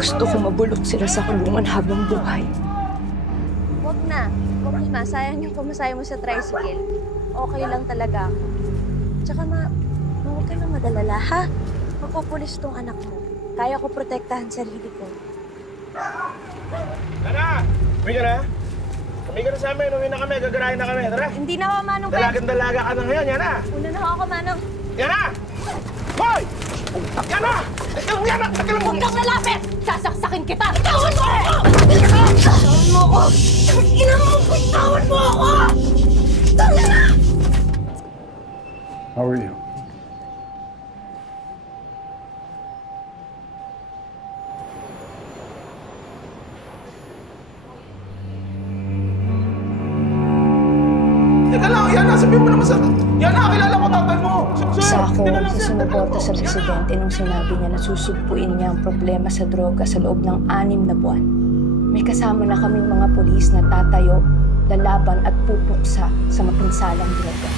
Gusto ko mabulok sila sa kulungan habang buhay. Huwag na. Huwag na. Sayang yung pamasahe mo sa tricycle. Okay lang talaga ako. Tsaka huwag ka nang madalala, ha? Magpupulis tong anak mo. Kaya ko protektahan sarili ko. Tara! Uwi ka na? Uwi ka na sa amin. Uwi na kami. Gagarahin na kami. Tara! Hindi na ako, Manong. Dalagang-dalaga ka na ngayon. Yan na! Una na ako, Manong. Yan na! Hoy! Yan na! Yan na! Huwag kang lalapit! Sasaksakin kita! Bitawan mo ako! Bitawan mo ako! Ina mo! Bitawan mo ako! Tanga na! How are you? Teka lang! Yan na! Sabihin mo naman sa... Yan na! Kilala ko tatay mo! Isa ako sa sumuporta sa presidente nung sinabi niya na susugpuin niya ang problema sa droga sa loob ng 6 na buwan. May kasama na kaming mga pulis na tatayo, lalaban at pupuksa sa mapinsalang droga.